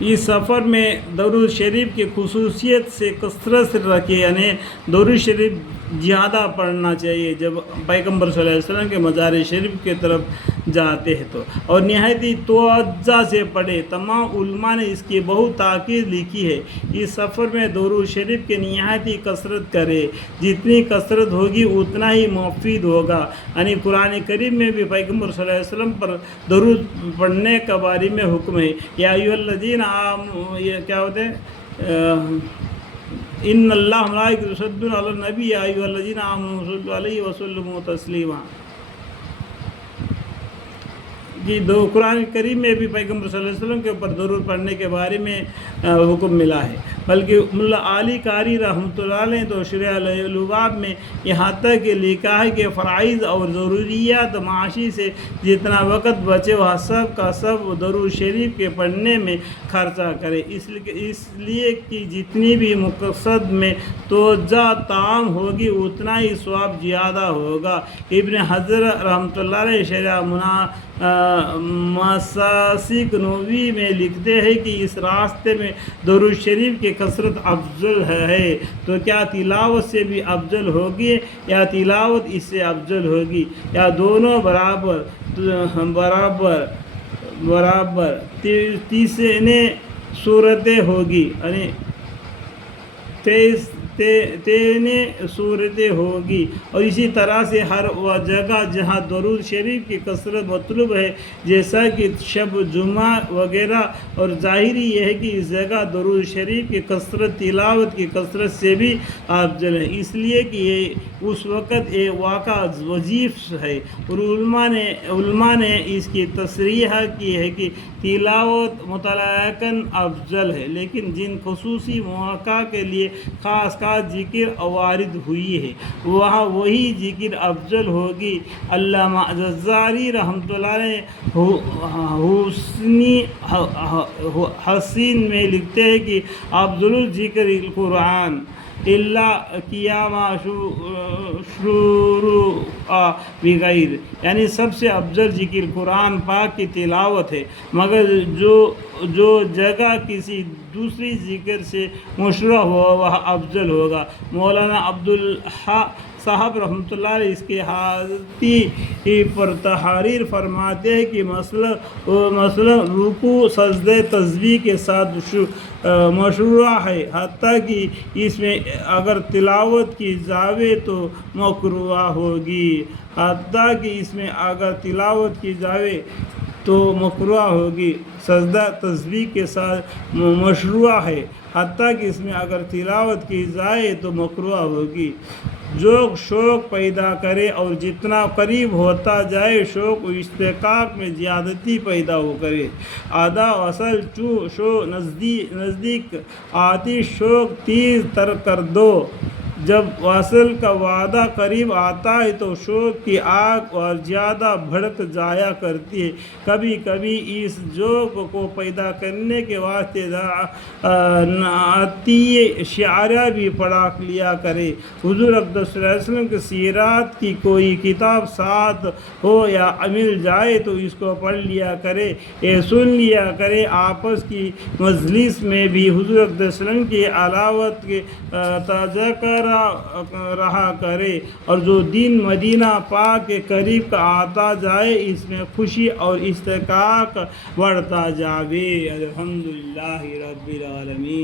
اس سفر میں درود شریف کی خصوصیت سے کثرت سے رکھے، یعنی درود شریف زیادہ پڑھنا چاہیے جب پیغمبر صلی اللہ علیہ وسلم کے مزار شریف کی طرف جاتے ہیں تو، اور نہایت ہی توجہ سے پڑھے۔ تمام علماء نے اس کی بہت تاکید لکھی ہے۔ اس سفر میں درود شریف کی نہایت ہی کثرت کرے، جتنی کثرت ہوگی اتنا ہی مفید ہوگا۔ یعنی قرآن کریم میں بھی پیغمبر صلی اللہ علیہ وسلم پر درود پڑھنے کے بارے میں حکم ہے۔ یا ایھا الذین آمنوا، یہ کیا ہوتے ہیں، ان اللہ ملائکۃ یصلون علی النبی یا ایھا الذین آمنوا صلوا علیہ وسلموا تسلیما۔ کہ دو قرآن کریم میں بھی پیغمبر صلی اللہ علیہ وسلم کے اوپر درود پڑھنے کے بارے میں حکم ملا ہے۔ بلکہ ملا علی قاری رحمۃ اللہ علیہ تو شرح الباب میں یہاں تک کہ لکھا ہے کہ فرائض اور ضروریات معاشی سے جتنا وقت بچے وہ سب کا سب درود شریف کے پڑھنے میں خرچہ کرے، اس لیے کہ جتنی بھی مقصد میں توجہ تام ہوگی اتنا ہی ثواب زیادہ ہوگا۔ ابن حجر رحمۃ اللہ علیہ شرح مساسک نبوی میں لکھتے ہیں کہ اس راستے میں درود شریف کی کثرت افضل ہے، تو کیا تلاوت سے بھی افضل ہوگی یا تلاوت اس سے افضل ہوگی، یا دونوں برابر تیسرے صورتیں ہوگی، یعنی تینے صورتیں ہوگی۔ اور اسی طرح سے ہر وہ جگہ جہاں درود شریف کی کثرت مطلوب ہے، جیسا کہ شب جمعہ وغیرہ، اور ظاہری یہ ہے کہ اس جگہ درود شریف کی کثرت تلاوت کی کثرت سے بھی افضل ہے، اس لیے کہ یہ اس وقت ایک واقعہ وظیف ہے۔ اور علماء نے اس کی تصریح کی ہے کہ تلاوت مطلقاً افضل ہے، لیکن جن خصوصی مواقع کے لیے خاص ذکر وارد ہوئی ہے وہاں وہی ذکر افضل ہوگی۔ علامہ جزاری رحمۃ اللہ علیہ حسین میں لکھتے ہیں کہ افضل الذکر القرآن اللہ قیام شروع بغیر، یعنی سب سے افضل ذکر قرآن پاک کی تلاوت ہے، مگر جو جگہ کسی دوسری ذکر سے مشروع ہو وہ افضل ہوگا۔ مولانا عبدالحق صاحب رحمۃ اللہ علیہ اس کے حالتی پر تحریر فرماتے ہیں کہ مثلا رکوع سجدے تسبیح کے ساتھ مشروع ہے، حتیٰ کہ اس میں اگر تلاوت کی جاوے تو مکروہ ہوگی، سجدہ تسبیح کے ساتھ مشروع ہے، حتیٰ کہ اس میں اگر تلاوت کی جائے تو مکروہ ہوگی۔ جو شوق پیدا کرے اور جتنا قریب ہوتا جائے شوق و اشتیاق میں زیادتی پیدا ہو کرے۔ آدھا وصل شو نزدیک آتی شوق تیز تر کر دو، جب وصل کا وعدہ قریب آتا ہے تو شوق کی آگ اور زیادہ بھڑک جایا کرتی ہے۔ کبھی کبھی اس ذوق کو پیدا کرنے کے واسطے نعتیہ شعریہ بھی پڑھا لیا کرے۔ حضور اقدس صلی اللہ علیہ وسلم کی سیرت کی کوئی کتاب ساتھ ہو یا مل جائے تو اس کو پڑھ لیا کرے، یہ سن لیا کرے۔ آپس کی مجلس میں بھی حضور اقدس صلی اللہ علیہ وسلم کی علاوت کے تذکرہ رہا کرے، اور جو دن مدینہ پاک کے قریب کا آتا جائے اس میں خوشی اور اشتیاق بڑھتا جاوے۔ الحمدللہ رب العالمین۔